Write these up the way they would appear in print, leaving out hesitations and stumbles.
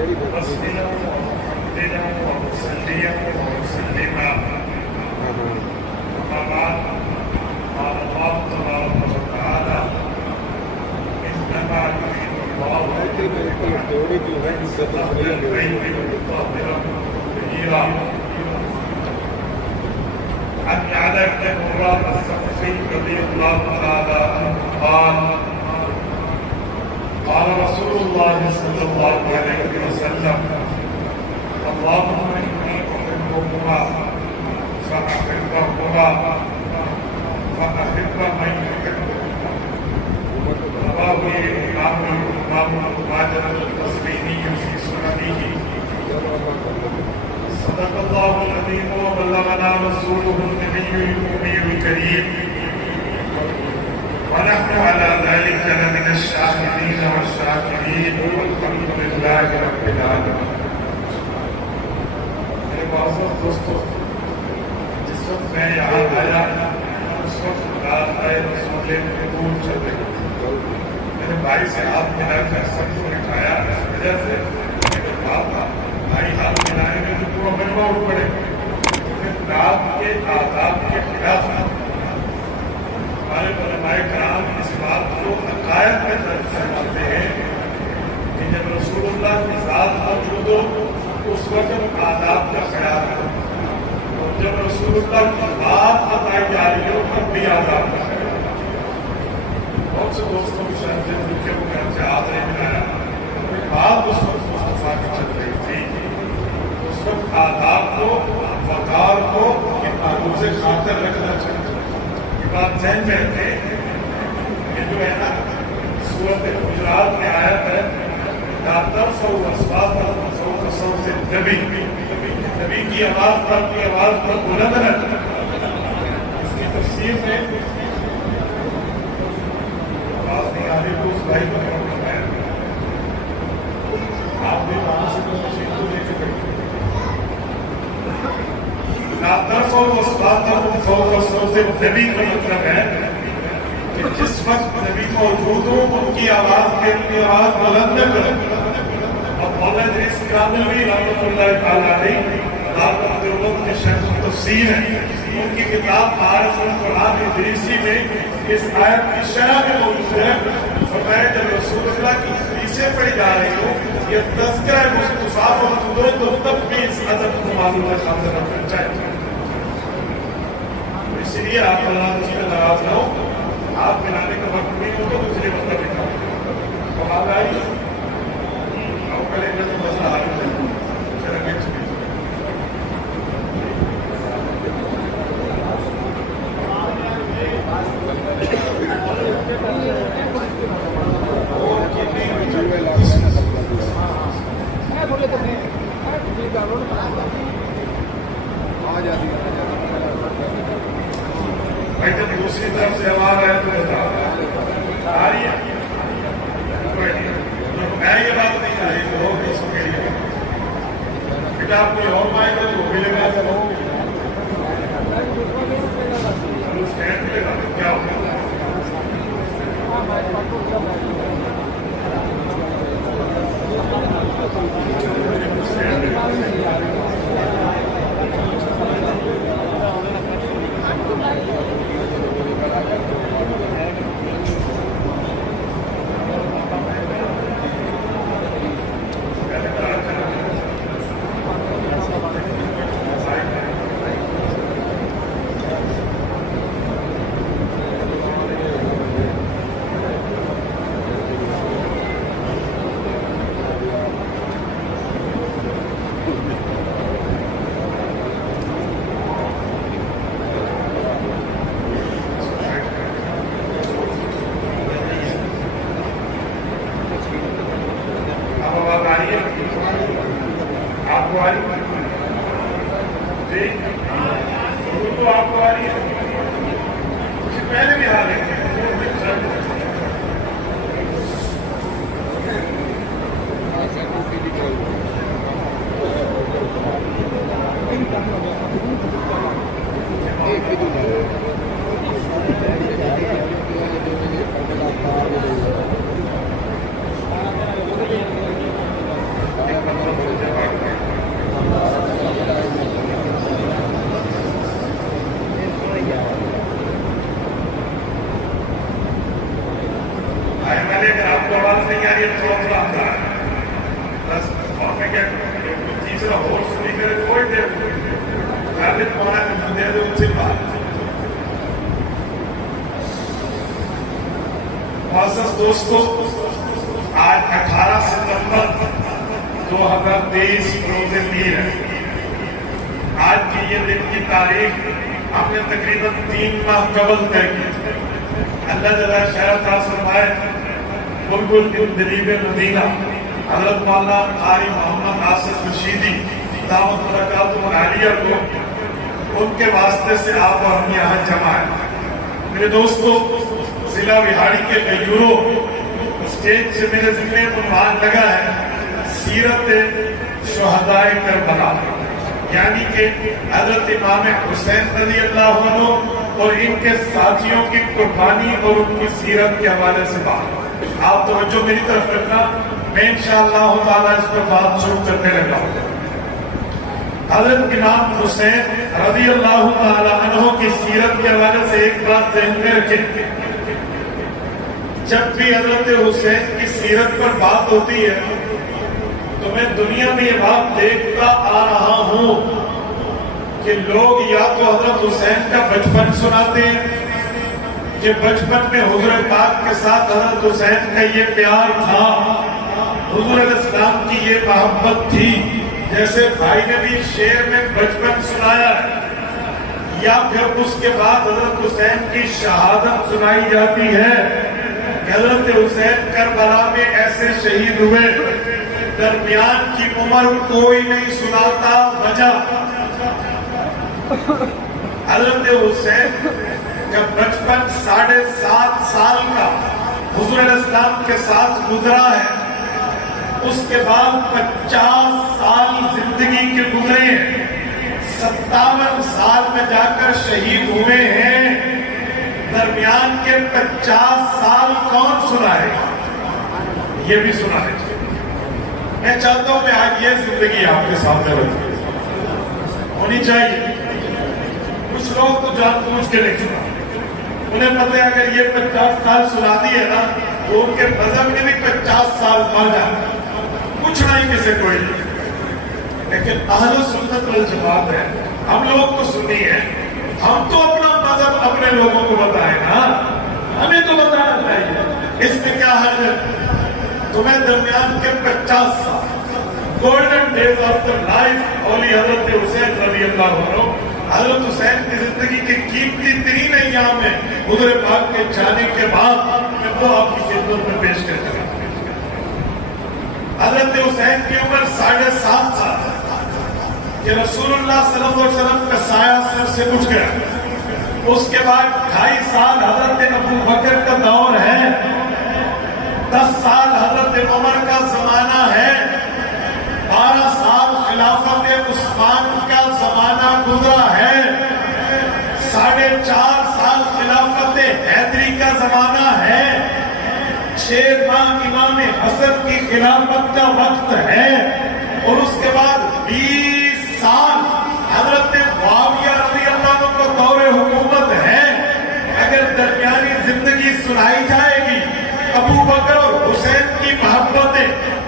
وسيلة ومقدمة ومسلية ومسلمة. أما بعد، قال الله تبارك وتعالى: إنما يريد الله عن يعلى بن مراد الثقفي رضي الله تعالى عنه قال: قال رسول الله صلى الله عليه وسلم: اللهم إني أحبهما فأحبهما فأحب من يحبهما. رواه الإمام ابن ماجه القزويني في سننه. صدق الله العظيم وبلغنا رسوله النبي الأمي الكريم، ونحن على ذلك لمن الشاهدين والشاكرين، والحمد لله رب العالمين. میرے معزز دوستو، جس وقت میں یہاں آیا اس وقت رات آئے رسول کے دور چل رہے تھے. میرے بھائی سے ہاتھ ملا کر سب کو اٹھایا، اس وجہ سے میرے باپ بھائی ہاتھ ملائے میں تو پورا مجمع اٹھ پڑے. رات کے آداب کے خلاف ہمارے علماء کرام اس بات کو عقائد میں درج فرماتے ہیں کہ جب رسول اللہ کی ذات موجود ہو اس وقت آداب کا خیال کرو، اور جب رسول اللہ کی بات بتائی جا رہی ہو تب بھی آداب کا خیال کرو. بہت سے دوستوں کی شرط کے گھر سے ہاتھ نہیں ملایا. بات اس وقت مصطفیٰ کی چل رہی تھی. اس وقت آداب کو، وقار کو سے خاطر رکھنا چاہیے. بات ذہن میں رکھے کہ جو ہے نا سورۃ حجرات میں آیت ہے لا ترفعوا اصواتکم فوق صوت النبی، نبی کی آواز پر بلند نہ کریں. اس کی تفسیر میں آواز نہیں آ رہی تو اس بھائی کو کرنا ہے. آپ بھی وہاں سے تشریف کو لے کے بیٹھے. لا ترفعوا اصواتکم فوق صوت النبی کا مطلب ہے کہ جس وقت نبی موجود ہو ان کی آواز کے اپنی آواز بلند نہ کریں. اور مولانا ادریس کاملوی رحمۃ اللہ تعالی علیہ دارالعلوم دیوبند کے شیخ تفسیر ہیں. ان کی کتاب معارف القرآن ادریسی میں اس آیت کی شرح میں موجود ہے. فرمایا جب رسول اللہ کی حدیثیں پڑھی جا رہی ہو، یہ تذکرہ مصطفیٰ موجود ہو تو تب بھی اس ادب کو معلوم خاطر رکھنا چاہیے. اس لیے آپ اللہ جی کا ناراض نہ ہو. آپ ملانے کا وقت نہیں ہو تو دوسرے مطلب لکھا تو آپ آئیے آپ کریں گے تو مسئلہ حل ہو جائے. بھائی جب دوسری طرف سے آواز آئے تو بتا پہلے اگر آپ کو آواز نہیں آ رہی ہے تو تھوڑا آتا ہے بس، اور میں کیا کروں تیسرا ہور سنی کرے کوئی دے غالب مولانا کو دے دو ان سے بات. معزز دوستو، آج 18 ستمبر 2023 روز پیر ہے. آج کی یہ دن کی تاریخ ہم نے تقریباً 3 ماہ قبل طے کی. اللہ تعالیٰ شاید خاص فرمائے بلبل بن دلیب مدینہ حضرت مولانا قاری محمد آصف رشیدی دعوت برکاتہ عالیہ کو ان کے واسطے سے آپ اور ہم یہاں جمع ہیں. میرے دوستو، ضلع وہاڑی کے غیورو اسٹیج سے میرے ذمہ عنوان لگا ہے سیرت شہداء کربلا، یعنی کہ حضرت امام حسین رضی اللہ عنہ اور ان کے ساتھیوں کی قربانی اور ان کی سیرت کے حوالے سے بات. آپ توجہ میری طرف رکھنا، میں انشاءاللہ تعالیٰ اس پر بات شروع کرنے لگا ہوں. حضرت امام حسین رضی اللہ تعالیٰ عنہ کی سیرت کے حوالے سے ایک بات ذہن میں رکھیں، جب بھی حضرت حسین کی سیرت پر بات ہوتی ہے تو میں دنیا میں یہ بات دیکھتا آ رہا ہوں کہ لوگ یا تو حضرت حسین کا بچپن سناتے ہیں کہ بچپن میں حضور پاک کے ساتھ حضرت حسین کا یہ پیار تھا، حضور علیہ السلام کی یہ محبت تھی، جیسے بھائی نے بھی شعر میں بچپن سنایا ہے، یا پھر اس کے بعد حضرت حسین کی شہادت سنائی جاتی ہے کہ حضرت حسین کربلا میں ایسے شہید ہوئے، درمیان کی عمر کوئی نہیں سناتا وجہ. حضرت حسین کا بچپن 7.5 سال کا حضور علیہ السلام کے ساتھ گزرا ہے، اس کے بعد 50 سال زندگی کے گزرے ہیں، 57 سال میں جا کر شہید ہوئے ہیں. درمیان کے 50 سال کون سنائے؟ یہ بھی سنا ہے. میں چاہتا ہوں کہ آج یہ زندگی آپ کے سامنے ہونی چاہیے. کچھ لوگ تو جان بوجھ کے نہیں سنا، انہیں پتہ ہے اگر یہ 50 سال سنا دی ہے نا تو ان کے بزم میں بھی 50 سال مر جائے، پوچھنا ہی کسے کوئی نہیں. لیکن اہل سنت والجماعت ہے، ہم لوگ تو سنی ہیں، ہم تو اپنا مذہب اپنے لوگوں کو بتائیں نا، ہمیں تو بتانا چاہیے. اس میں کیا حل ہے؟ تمہیں درمیان کے 50 سال golden days of the life اولی حضرت حسین رضی اللہ عنہ، حضرت حسین کی زندگی کے قیمتی ترین ایام میں حضور پاک کے جانے کے بعد میں وہ آپ کی خدمت میں پیش کرتا ہوں. حضرت حسین کی عمر 7.5 سال کہ رسول اللہ صلی اللہ علیہ وسلم کا سایہ سر سے اٹھ گیا. اس کے بعد 2.5 سال حضرت ابو بکر کا دور ہے، 10 سال حضرت عمر کا زمانہ ہے، 12 سال خلافت عثمان کا زمانہ گزرا ہے، 4.5 سال خلافت حیدری کا زمانہ ہے، 6 ماہ امام حسن کی خلافت کا وقت ہے، اور اس کے بعد 20 سال حضرت معاویہ رضی اللہ عنہ کو دور حکومت ہے. اگر درمیانی زندگی سنائی جائے گی ابو بکر اور حسین کی محبتیں،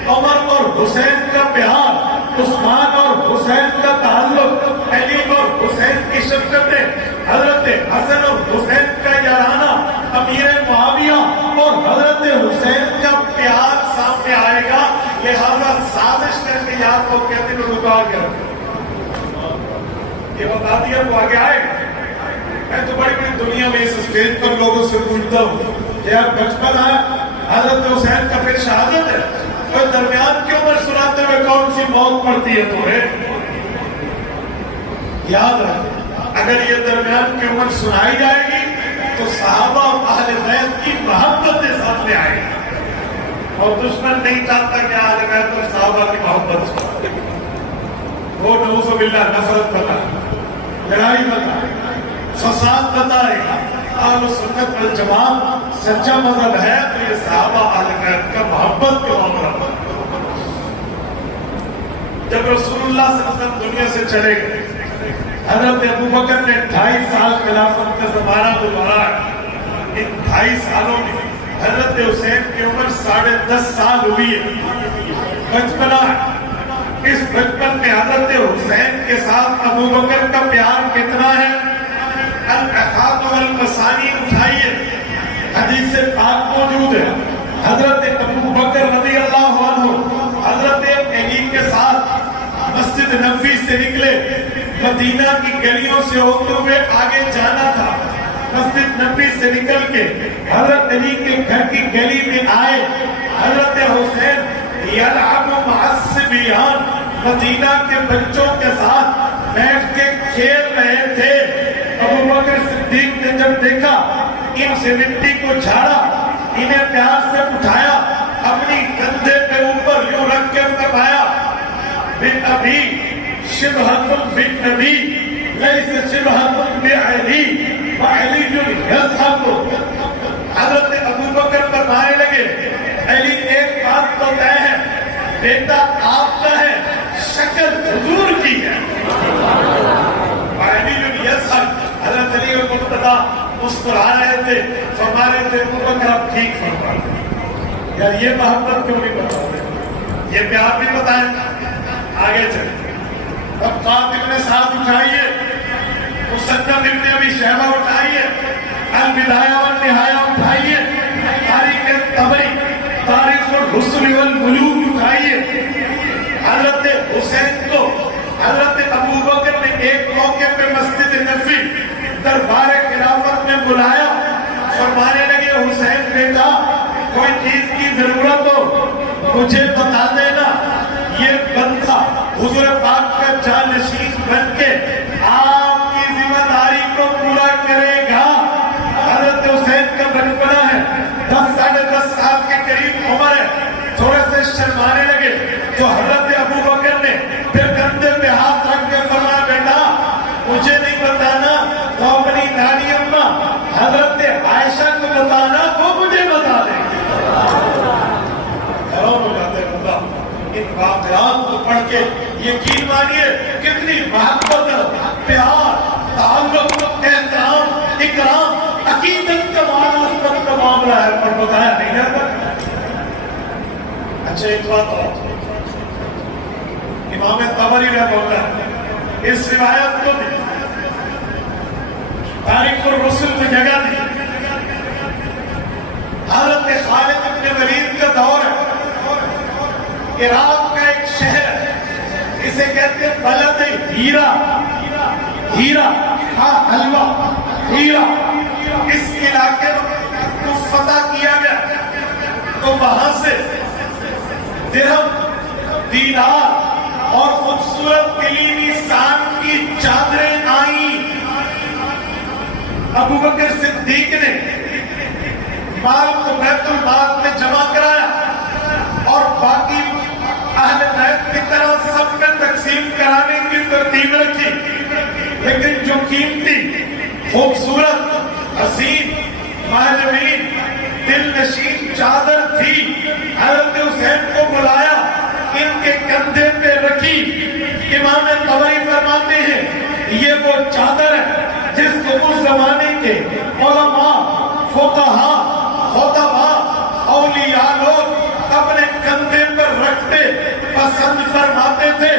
عمر اور حسین کا پیار، عثمان اور حسین کا تعلق، علی اور حسین کی شفقتیں، حضرت حسن اور حسین کا یارانہ، امیر معاویہ اور حضرت حسین کا پیار سامنے آئے گا. لہذا سازش کر کے یاد کو کہتے ہیں رکا کے رکھو، یہ بتا دیا وہ آگے آئے گا. میں تو بڑی بڑی دنیا میں اس اسٹیج پر لوگوں سے پوچھتا ہوں کہ یار بچپن ہے حضرت حسین کا پھر شہادت ہے، تو درمیان کی عمر سناتے ہوئے کون سی موت پڑتی ہے تمہیں؟ یاد رکھیں، اگر یہ درمیان کی عمر سنائی جائے گی تو صحابہ اور اہل بیت کی محبت سامنے آئے گی، اور دشمن نہیں چاہتا کہ اہل بیت اور صحابہ کی محبت سنائے. وہ نعوذ باللہ نفرت بتائے، لڑائی بتائے، فساد بتائے. اہل سنت والجماعت سچا مذہب ہے تو یہ صحابہ اہل بیت کا محبت کا معاملہ. جب رسول اللہ صلی اللہ علیہ وسلم دنیا سے چلے گئے، حضرت ابو بکر نے 2.5 سال خلافت کا زمانہ گزارا. ان 2.5 سالوں میں حضرت حسین کی عمر 10.5 سال ہوئی ہے، بچپنا ہے۔ اس بچپن میں حضرت حسین کے ساتھ ابو بکر کا پیار کتنا ہے؟ الاحاد والمسانی اٹھائیے، حدیث پاک موجود ہے۔ حضرت ابو بکر رضی اللہ عنہ حضرت علی کے ساتھ مسجد نبوی سے نکلے، مدینہ کی گلیوں سے ہوتے ہوئے آگے جانا تھا۔ مسجد نبوی سے نکل کے حضرت علی کے گھر کی گلی میں آئے، حضرت حسین یلعب مع الصبیان مدینہ کے بچوں کے ساتھ بیٹھ کے کھیل رہے تھے۔ ابو بکر صدیق نے جب دیکھا، ان سے مٹی کو جھاڑا، انہیں پیار سے اٹھایا، اپنی کندھے پہ اوپر یوں رکھ کے فرمایا، بن ابی شبہۃ بن نبی لیس شبہۃ بعلی وعلی یذہب۔ حضرت ابو بکر فرمانے لگے، علی ایک بات تو طے ہے، بیٹا آپ کا ہے، شکل حضور کی ہے۔ وعلی یذہب، حضرت علی اور مرتضیٰ مسکرا رہے تھے، فرما رہے تھے ابو بکر آپ ٹھیک فرما رہے ہیں۔ یار یہ محبت کیوں نہیں بتا رہے؟ یہ پیار بھی بتائیں۔ آگے چلیں، وقات ابن سعد اٹھائیے، مصنف ابن ابی شیبہ اٹھائیے، البدایہ والنہایہ اٹھائیے، تاریخ طبری، تاریخ الرسل والملوک اٹھائیے۔ حضرت حسین کو حضرت ابو بکر نے ایک موقع پہ مسجد نبوی دربار خلافت میں بلایا، فرمانے لگے حسین بیٹا کوئی چیز کی ضرورت ہو مجھے بتا دینا، یہ بندہ حضور پاک کا جانشین بن کے آپ کی ذمہ داری کو پورا کرے گا۔ حضرت حسین کا بچپنا ہے، 10 سال کے قریب عمر ہے، تھوڑے سے شرمانے لگے، تو حضرت ابو بکر نے پھر کندھے پہ ہاتھ رکھ کے فرمایا بیٹا مجھے نہیں بتانا، تو اپنی نانی اماں حضرت عائشہ کو بتانا، وہ مجھے بتا دیں گے۔ حیران ہو جاتے ہیں بندہ ان واقعات کو پڑھ کے، یقین مانیے کتنی محبت، پیار، تعلق، احترام، اکرام، عقیدت کا معاملہ ہے، پر بتایا نہیں جاتا۔ اچھا ایک بات اور، امام طبری رحمہ اللہ اس روایت کو بھی تاریخ الرسل میں جگہ دی۔ حضرت خالد بن ولید کا دور ہے، عراق کا ایک شہر ہے، اسے کہتے ہیں بلد ہیرا، ہیرا ہاں حلوہ ہیرا۔ اس علاقے کو فتح کیا گیا تو وہاں سے درہم، دینار اور خوبصورت قلیمی سان کی چادریں آئیں۔ ابو بکر صدیق نے مال کو بیت المال میں جمع کرایا اور باقی اہل بیت کی طرح سب میں تقسیم کرانے کی ترتیب رکھی، لیکن جو قیمتی، خوبصورت، حسین، معلمین، دل نشین چادر تھی، حضرت حسین کو بلایا، ان کے کندھے پہ رکھی۔ امام طبری فرماتے ہیں یہ وہ چادر ہے جس کو اس زمانے کے علماء، فقہاء، خطباء، اولیاء لوگ اپنے کندھے پر رکھتے پسند فرماتے تھے۔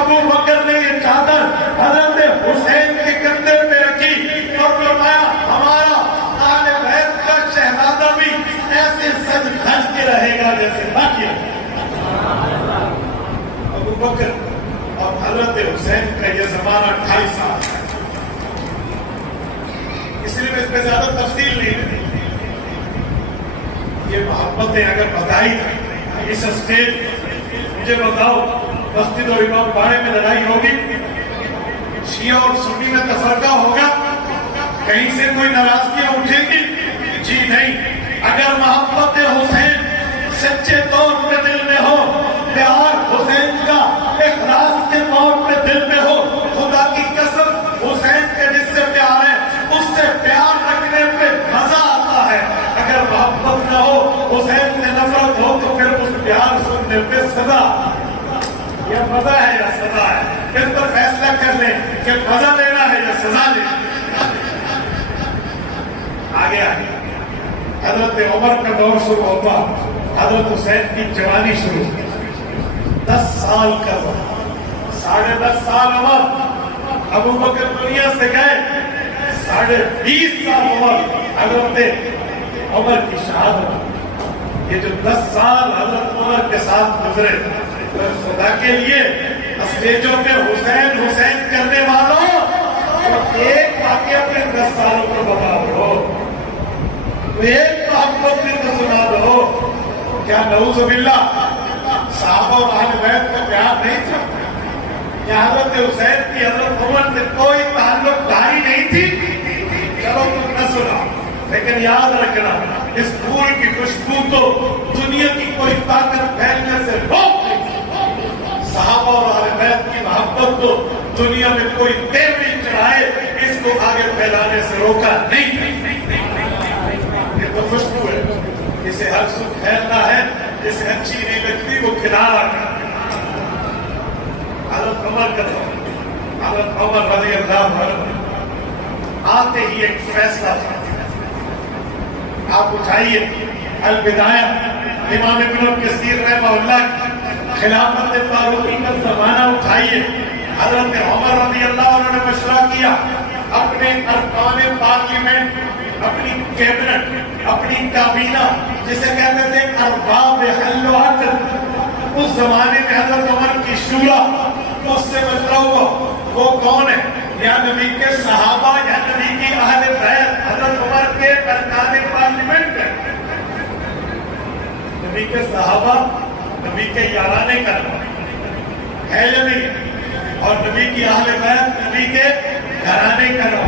ابو بکر نے یہ چادر حضرت حسین کے کندھے پہ رکھی اور فرمایا ہمارا آل بیت کا شہزادہ بھی ایسے سج دھج کے رہے گا جیسے باقی۔ ابو بکر اور حضرت حسین کا یہ زمانہ 28 سال ہے، اس لیے میں اس پہ زیادہ تفصیل نہیں ہے۔ یہ محبتیں اگر بتائی اس اسٹیج، مجھے بتاؤ مسجد اور امام باڑے میں لڑائی ہوگی، شیعہ اور سنی میں تفرقہ ہوگا، کہیں سے کوئی ناراضگیاں اٹھیں گی؟ جی نہیں۔ اگر محبت حسین سچے طور پہ دل میں ہو، پیار حسین کا اخلاص کے طور پہ دل میں ہو، خدا کی قسم حسین کے جس سے پیار ہے اس سے پیار رکھنے پہ مزہ آتا ہے۔ اگر محبت نہ ہو، حسین سے نفرت ہو، تو پھر اس پیار سننے پہ سزا۔ یہ مزہ ہے یا سزا ہے؟ اس پر فیصلہ کر لیں کہ مزہ لینا ہے یا سزا لینا۔ آگے آگے حضرت عمر کا دور شروع ہوتا، حضرت حسین کی جوانی شروع، 10 سال کا وقت، 10.5 سال عمر، ابو بکر دنیا سے گئے، 20.5 سال عمر، حضرت عمر کی شہادت۔ یہ جو 10 سال حضرت عمر کے ساتھ گزرے، خدا کے لیے اسٹیجوں پہ حسین حسین کرنے والوں ایک واقعہ اپنے 10 سالوں پر بتا دو، ایک محبت دل کو سنا دو۔ کیا نعوذ باللہ صحابہ اور اہل بیت کا پیار نہیں تھا؟ کیا حضرت حسین کی حضرت عمر سے کوئی تعلق داری نہیں تھی؟ چلو تم نہ سنا، لیکن یاد رکھنا اس پھول کی خوشبو تو دنیا کی کوئی طاقت پھیلنے سے روک نہیں تھی۔ صحابہ اور اہل بیت کی محبت کو دنیا میں کوئی دیوی چڑھائے اس کو آگے پھیلانے سے روکا نہیں۔ یہ تو خوشبو ہے، اسے ہر سکھ پھیلنا ہے، اسے اچھی نہیں لگتی وہ کنارہ کا۔ حضرت عمر کا تھا، حضرت عمر رضی اللہ عنہ آتے ہی ایک فیصلہ تھا۔ آپ اٹھائیے البدایہ امام ابن کثیر رحمہ اللہ کی خلافت فاروقی کا زمانہ اٹھائیے۔ حضرت عمر رضی اللہ عنہ نے مشورہ کیا، اپنے ارکان پارلیمنٹ، اپنی کیبنٹ، اپنی کابینہ جسے کہتے تھے ارباب حل و عقد، اس زمانے میں حضرت عمر کی شورا اس سے مشورہ ہوا وہ کون ہے؟ یا نبی کے صحابہ یا نبی کی اہل بیت حضرت عمر کے ارکان پارلیمنٹ ہے؟ نبی کے صحابہ نبی کے یارانے کرنا ہے یا نہیں؟ اور نبی کی اہل بیت نبی کے گھرانے کرنا۔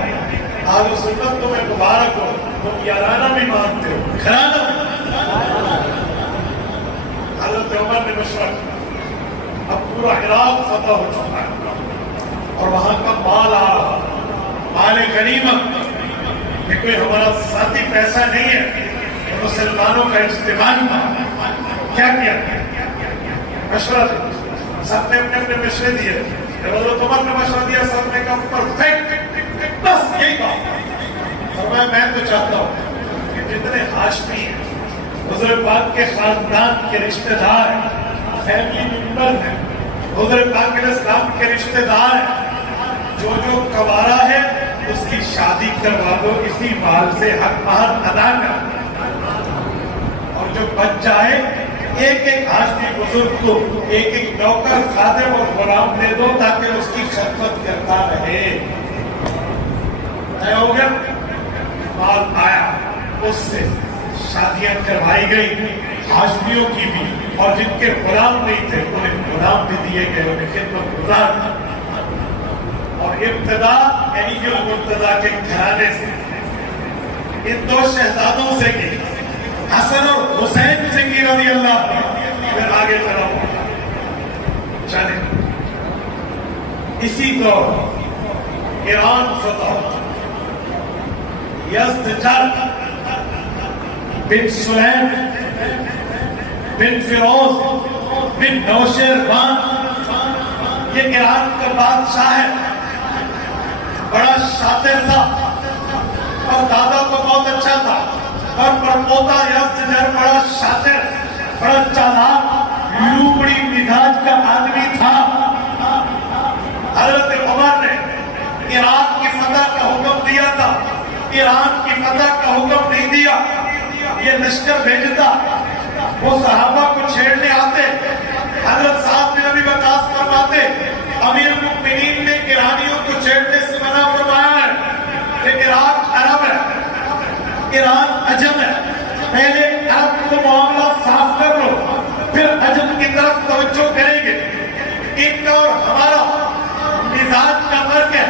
آج سنت تمہیں مبارک ہو، تم یارانہ بھی مانتے ہو، گھرانہ۔ حضرت عمر نے مشورہ کیا، اب پورا عراق فتح ہو چکا ہے اور وہاں کا مال آ رہا، مال غنیمت، یہ کوئی ہمارا ذاتی پیسہ نہیں ہے، یہ مسلمانوں کا اجتماعی مال۔ کیا کیا؟ مشورہ دیا، سب نے اپنے اپنے مشورے دیے۔ حضرت عمر نے مشورہ دیا، سب نے کہا پرفیکٹ، بس یہی بات۔ فرمایا میں تو چاہتا ہوں کہ جتنے ہاشمی ہیں، حضور پاک کے خاندان کے رشتہ دار ہیں، فیملی ممبر ہیں، حضور پاک کے اسلام کے رشتہ دار ہیں، جو کوارا ہے اس کی شادی کروا دو، اسی مال سے حق مہر ادا کر، اور جو بچ جائے ایک ایک ہاشمی بزرگ کو ایک ایک نوکر، خادم اور غلام دے دو تاکہ اس کی خدمت کرتا رہے۔ ہو گیا، مال آیا، اس سے شادیاں کروائی گئی، ہاشمیوں کی بھی، اور جن کے غلام نہیں تھے انہیں غلام بھی دیے گئے، انہیں خدمت گزار۔ اور ابتدا علی المرتضیٰ کے گھرانے سے، ان 2 شہزادوں سے کی، حسن اور حسین سے کی رضی اللہ عنہ، پھر آگے چلا چلے۔ اسی دور ایران فتح، یزدجرد بن سلیم بن فیروز بن نوشیروان، یہ ایران کا بادشاہ ہے، بڑا شاطر تھا اور دادا کو بہت اچھا تھا، اور پڑپوتا یزدجرد بڑا شاطر، بڑا چالاک، لوبڑی مزاج کا آدمی تھا۔ حضرت عمر نے عراق کی فتح کا حکم دیا تھا، ایران کی فتح کا حکم نہیں دیا، یہ لشکر بھیجتا، وہ صحابہ کو چھیڑنے آتے، حضرت صاحب نے ابھی وقاص فرماتے، امیر المؤمنین نے ایرانیوں کو چھیڑنے سے منع فرمایا ہے کہ عراق عرب ہے، ایران عجم ہے، پہلے عرب کو معاملہ صاف کر لو، پھر عجم کی طرف توجہ کریں گے۔ ان کا اور ہمارا مزاج کا فرق ہے،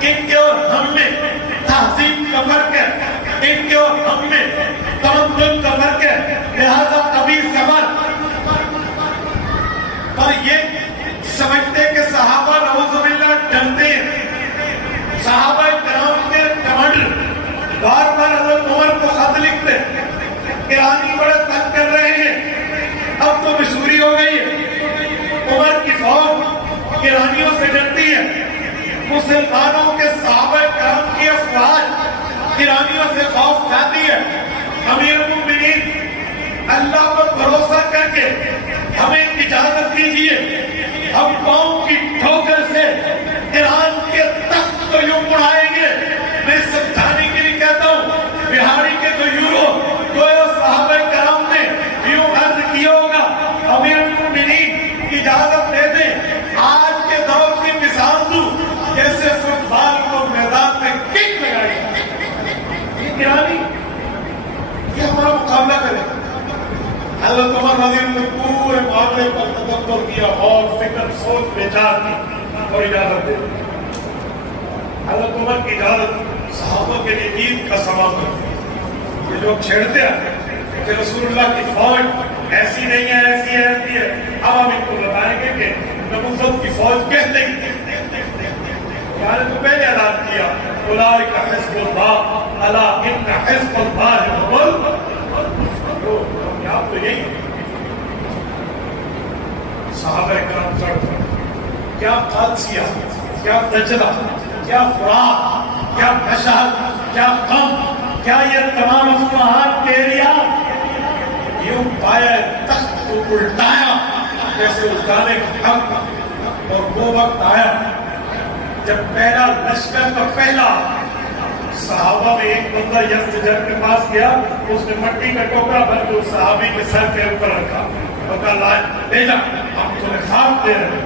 ان کے اور ہم میں تہذیب کا فرق ہے، ان کے اور ہم میں تمدن کا فرق ہے، لہذا ابھی صبر۔ اور یہ سمجھتے کہ صحابہ نعوذ باللہ ڈرتے ہیں، صحابہ کرام کے کمانڈر بار بار حضرت عمر کو خط لکھتے، ایرانی بڑے تنگ کر رہے ہیں، اب تو مشہوری ہو گئی ہے، عمر کی فوج ایرانیوں سے ڈرتی ہے، مسلمانوں کے صحابہ کرام کی افواج ایرانیوں سے خوف کھاتی ہے۔ امیر حضرت عمر رضی اللہ عنہ پورے معاملے پر تدبر کیا اور فکر سوچ بچار کی اور اجازت دے دی. حضرت عمر کی اجازت صحابہ کے لیے عید کا سبب ہے. یہ لوگ چھیڑتے ہیں کہ رسول اللہ کی فوج ایسی نہیں ہے, ایسی ہے, ایسی ہے. اب ہم ان کو بتائیں گے کہ نبوت کی فوج کیسے تو پہلے اعلان کیا اولئک حزب اللہ الا ان حزب اللہ هم المفلحون. یہاں تو یہی صحابہ کرام چڑھ کیا قادسیہ, کیا دجلہ, کیا فرات, کیا مشہد, کیا غم, کیا یہ تمام افواہات کے ایریا یوں پایا تخت کو الٹایا جیسے الٹانے کا حق. اور وہ وقت آیا جب پہلا لشکر کا پہلا صحابہ میں ایک بندہ یزدجر کے پاس گیا, اس نے مٹی کا ٹوکرا بھر کے اس صحابی کے سر کے اوپر رکھا اور کہا لے جا ہم تمہیں ساتھ دے رہے ہیں.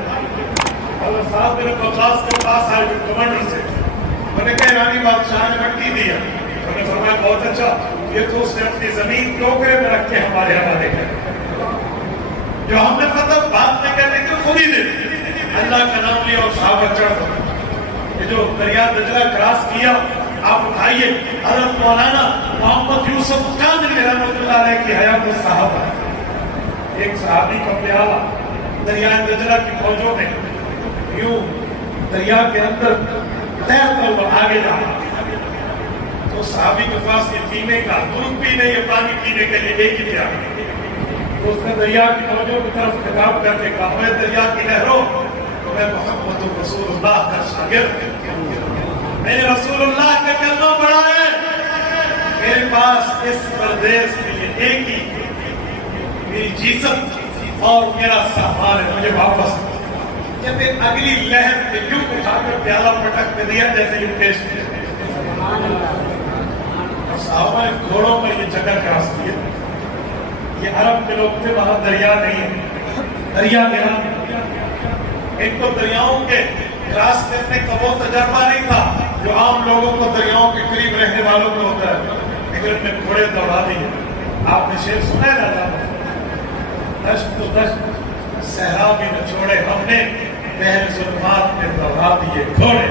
اور ساتھ میرے بغاز کے پاس آئے جو کمانڈر سے, میں نے کہا ایرانی بادشاہ نے مٹی دیا. میں نے فرمایا بہت اچھا, یہ تو اس نے اپنی زمین ٹوکرے میں رکھ کے ہمارے حوالے کیا, جو ہم نے فتح بات نہیں کرنے کے خود ہی دے اللہ کا نام لیا اور صحابہ چڑھ گئے. یہ جو دریا دجلہ کراس کیا آپ اٹھائیے. حضرت مولانا محمد یوسف قادری رحمۃ اللہ علیہ کی حیات الصحابہ, ایک صحابی کا پیالہ دریا دجلہ کی فوجوں میں یوں دریا کے اندر تیرتا ہوا آگے جا رہا. تو صحابی کے پاس یہ پینے کا دودھ پینے, یہ پانی پینے کے لیے ایک ہی تھا. تو اس نے دریا کی فوجوں کی طرف خطاب کر کے کہا میں دریا کی نہروں میں محمد رسول اللہ کا شاگرد, میں نے رسول اللہ کا کلمہ پڑھا ہے, میرے پاس اس پردیس کے لیے ایک ہی میری جیست اور میرا سامان ہے, مجھے واپس کہتے اگلی لہر میں یوں اٹھا کر پیالہ پٹک کے دیا جیسے یوں پیش کیا. اور صحابہ نے گھوڑوں پر یہ جگہ کراس کیا. یہ عرب کے لوگ تھے, وہاں دریا نہیں ہے, دریا گرا. ان کو دریاؤں کے کراس کرنے کا وہ تجربہ نہیں تھا جو عام لوگوں کو دریاؤں کے قریب رہنے والوں کو ہوتا ہے. لیکن میں گھوڑے دوڑا دیے. آپ نے شعر سنا ہے نا, دشت تو دشت صحرا بھی نہ چھوڑے ہم نے, بحر ظلمات میں دوڑا دیے گھوڑے.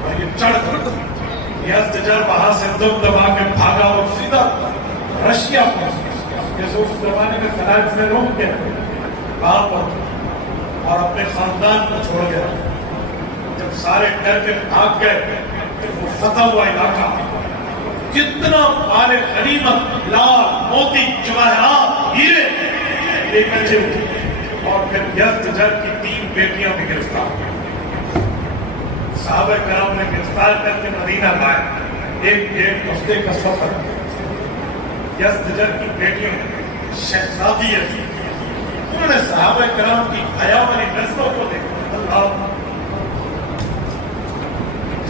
اور یہ چڑھ کر یزدجر وہاں سے دم دبا کے بھاگا اور سیدھا رشیا پہنچا. جیسے اس زمانے میں فلائٹ میں روک گیا وہاں پر اور اپنے خاندان کو چھوڑ گیا. جب سارے ڈر کے بھاگ گئے وہ فتح ہوا علاقہ, کتنا مال غنیمت, لال, موتی, جواہرات, ہیرے لے کر چلے. اور پھر یزدجر کی 3 بیٹیاں بھی گرفتار ہوئی. صحابہ کرام نے گرفتار کر کے مدینہ لائے. 1 ہفتے کا سفر. یزدجر کی بیٹیوں شہزادی تھی, انہوں نے صحابہ کرام کی حیا والی نسلوں کو دیکھا. اللہ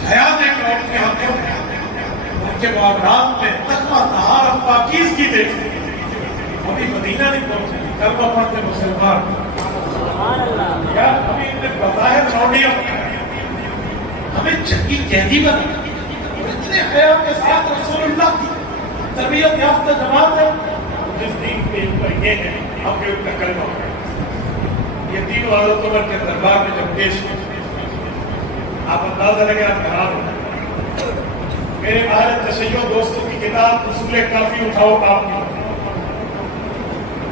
حیا دیکھا ان کے ہاتھوں میں, ان کے معاملات میں تقویٰ, طہارت, پاکیزگی دیکھی. ابھی مدینہ نہیں پہنچے, کلمہ پڑھتے مسلمان, یا ابھی ان نے بظاہر رونڈیاں, ہمیں جنگی قیدی بنا. اور اتنے حیا کے ساتھ رسول اللہ کی تربیت یافتہ جماعت ہے جس دین کے اوپر یہ ہے ہم نے ان کا کلمہ پڑھا. یہ تینوں حضرت عمر کے دربار میں جب پیش ہوئے, آپ اندازہ لگے آپ حیران ہو. میرے اہل تشیع دوستوں کی کتاب اصول کافی اٹھاؤ کام کی,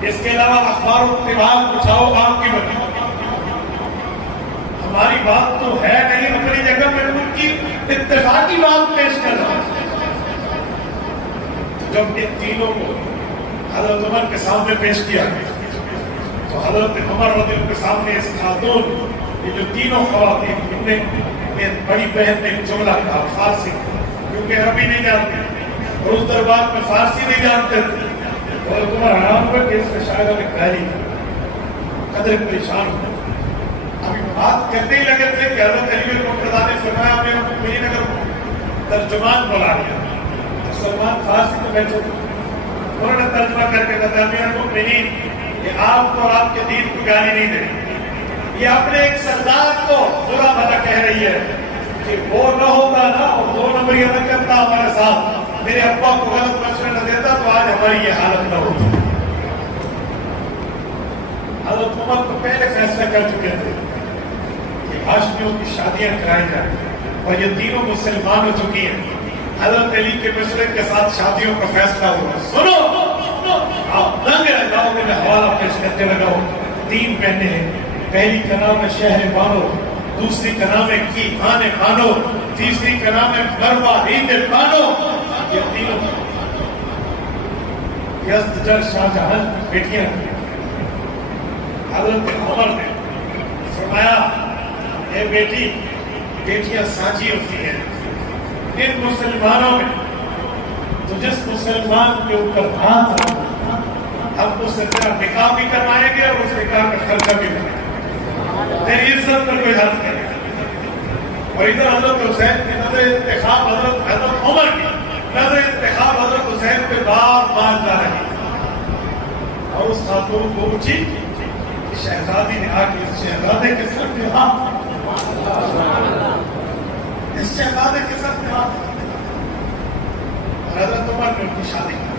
اس کے علاوہ اخبار و اطلاعات اٹھاؤ کام کی بنی. ہماری بات تو ہے نہیں, اپنی جگہ میں ان کی اتفاقی بات پیش کر رہا ہوں. جب ان تینوں کو حضرت عمر کے سامنے پیش کیا تو حضرت عمر رضی اللہ کے سامنے اس خاتون, یہ جو تینوں خواتین, ان نے بڑی بہن نے ایک جملہ کہا فارسی, کیونکہ عربی نہیں جانتے اور اس دربار میں فارسی نہیں جانتے تھے. اور عمر حیران ہوا کہ اس میں شاید ہمیں پہلی قدر پریشان ہو. ابھی بات کرتے ہی لگے تھے کہ حضرت علی بن مرتضیٰ نے فرمایا ہمیں مجھے اگر ترجمان بلا لیا. سلمان فارسی میں بیٹھے تھے, انہوں نے ترجمہ کر کے بتایا میرا مؤمنین, یہ آپ کو اور آپ کے دین کو گالی نہیں دے رہی, یہ اپنے ایک سردار کو برا بھلا کہہ رہی ہے کہ وہ نہ ہوتا نا اور 2 نمبر نہ کرتا ہمارے ساتھ میرے ابا کو غلط مشورہ نہ دیتا تو آج ہماری یہ حالت نہ ہوتی. حضرت عمر تو پہلے فیصلہ کر چکے تھے کہ ہاشمیوں کی شادیاں کرائی جائیں اور یہ تینوں مسلمان ہو چکی ہیں. حضرت علی کے مشورے کے ساتھ شادیوں کا فیصلہ ہوا. سنو آپ ننگے لگاؤ میں حوالہ پیش کرتے لگاؤ. 3 بہنیں ہیں. پہلی کا نام ہے شہر بانو, دوسری کا نام ہے کی خان بانو, تیسری کا نام ہے مروا عید بانو. یہ تینوں یزدجر شاہجہاں کی بیٹیاں. حضرت عمر نے فرمایا اے بیٹی, بیٹیاں سانجی ہوتی ہیں. ان مسلمانوں میں تو جس مسلمان کے اوپر ہاتھ رکھا ہم اس سے تیرا نکاح بھی کروائیں گے اور اس نکاح کا خرچہ بھی کریں گے, تیری عزت پر کوئی حرف نہیں ہے. اور ادھر حضرت حسین کی نظر انتخاب حضرت عمر کی نظر انتخاب حضرت حسین پہ بار بار جا رہی ہے. اور اس خاتون کو اونچی شہزادی نے آ کے اس شہزادے کے سر پہ ہاتھ, اس شہزادے کے سر پہ ہاتھ, حضرت عمر نے ان کی شادی کی.